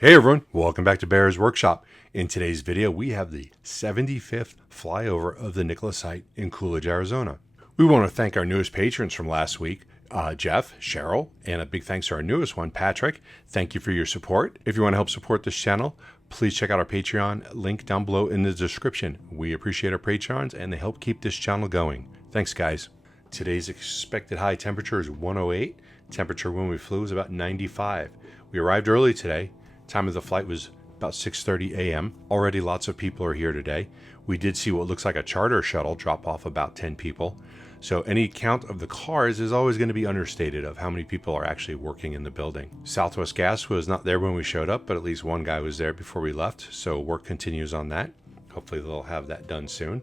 Hey everyone, welcome back to Bear's Workshop. In today's video, we have the 75th flyover of the Nikola site in Coolidge, Arizona. We want to thank our newest patrons from last week, Jeff, Cheryl, and a big thanks to our newest one, Patrick. Thank you for your support. If you want to help support this channel, please check out our Patreon link down below in the description. We appreciate our Patrons and they help keep this channel going. Thanks guys. Today's expected high temperature is 108. Temperature when we flew was about 95. We arrived early today. Time of the flight was about 6:30 a.m. Already lots of people are here today. We did see what looks like a charter shuttle drop off about 10 people. So any count of the cars is always going to be understated of how many people are actually working in the building. Southwest Gas was not there when we showed up, but at least one guy was there before we left. So work continues on that. Hopefully they'll have that done soon.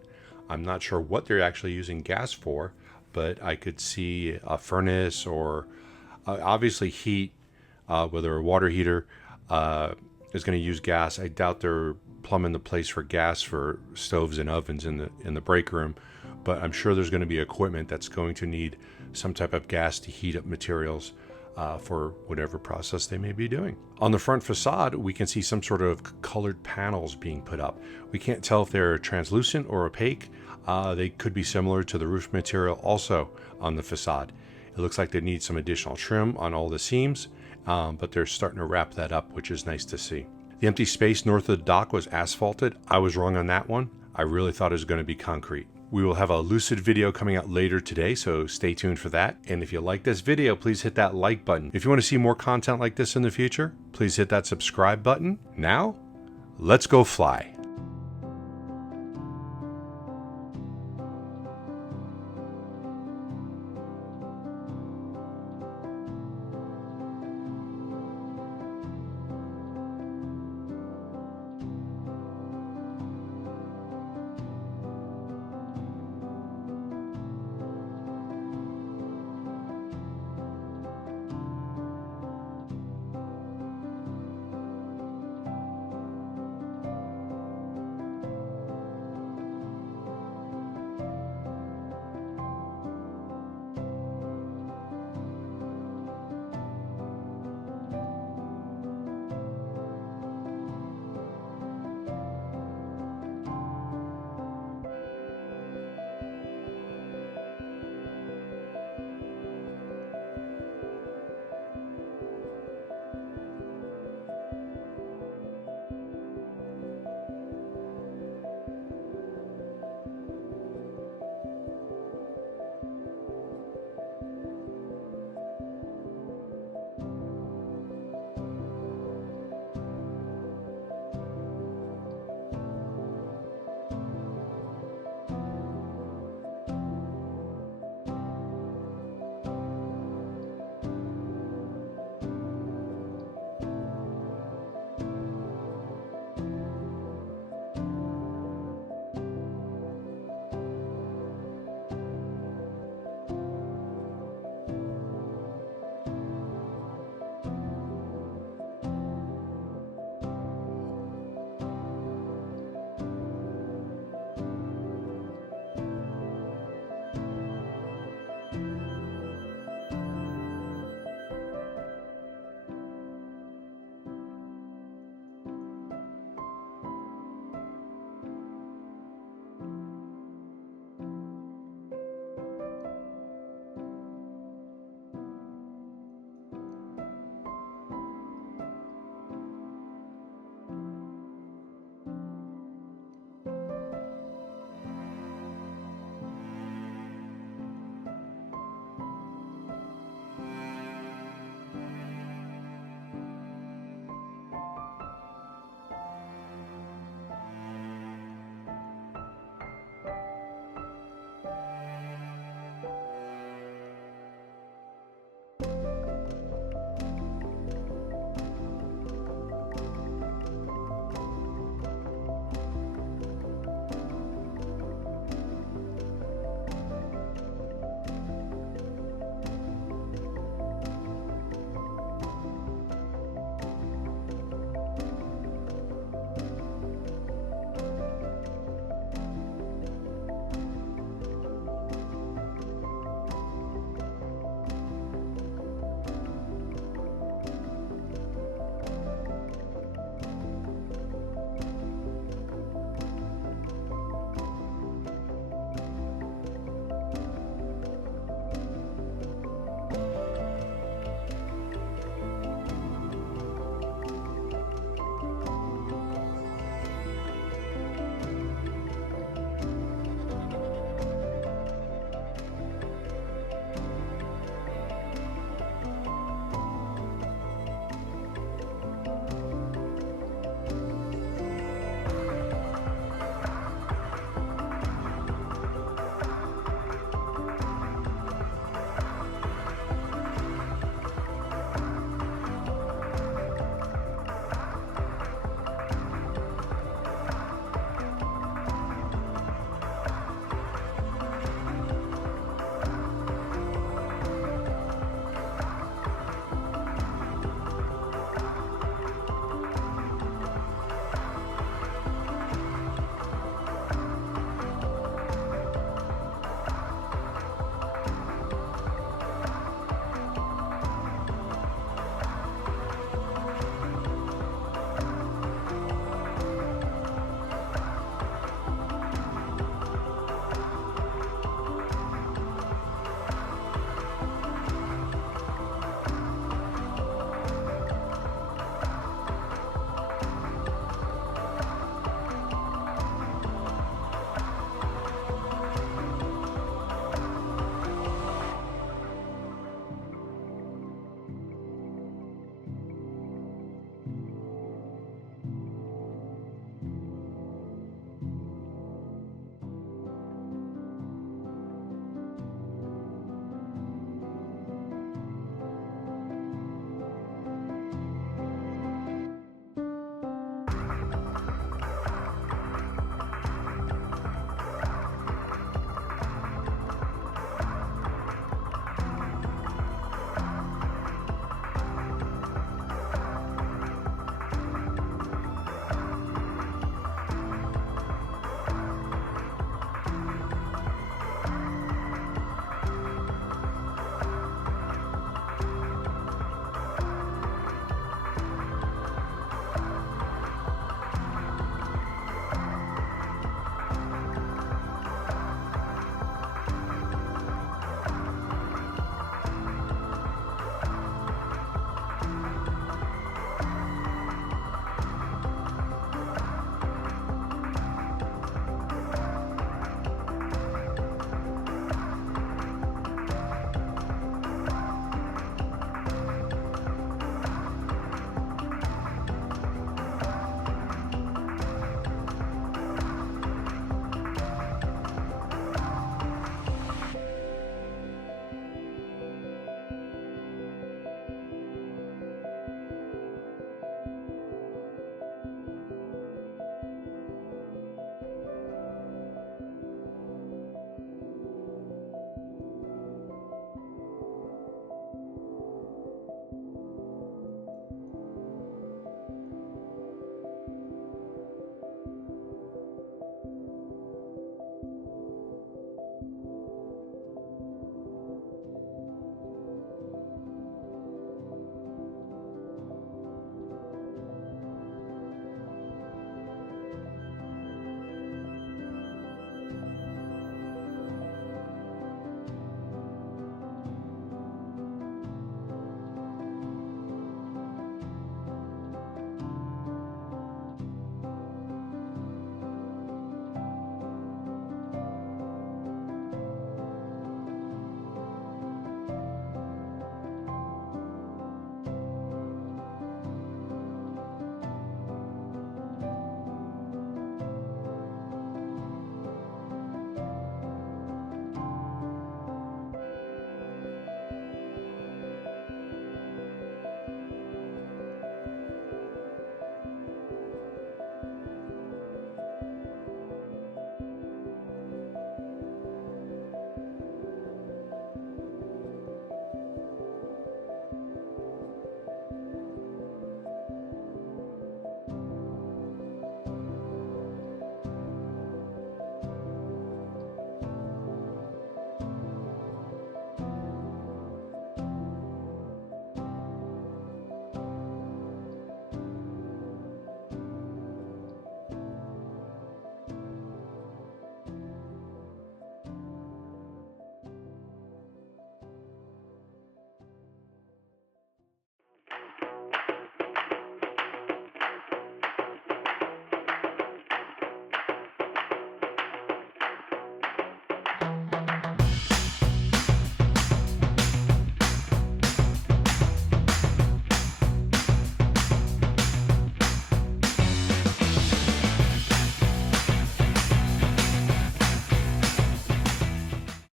I'm not sure what they're actually using gas for, but I could see a furnace or obviously heat, whether a water heater is going to use gas. I doubt they're plumbing the place for gas for stoves and ovens in the break room, but I'm sure there's going to be equipment that's going to need some type of gas to heat up materials for whatever process they may be doing. On the front facade, we can see some sort of colored panels being put up. We can't tell if they're translucent or opaque. They could be similar to the roof material also on the facade. It looks like they need some additional trim on all the seams. But they're starting to wrap that up, which is nice to see. The empty space north of the dock was asphalted. I was wrong on that one. I really thought it was going to be concrete. We will have a lucid video coming out later today, so stay tuned for that. And if you like this video, please hit that like button. If you want to see more content like this in the future, please hit that subscribe button. Now, let's go fly.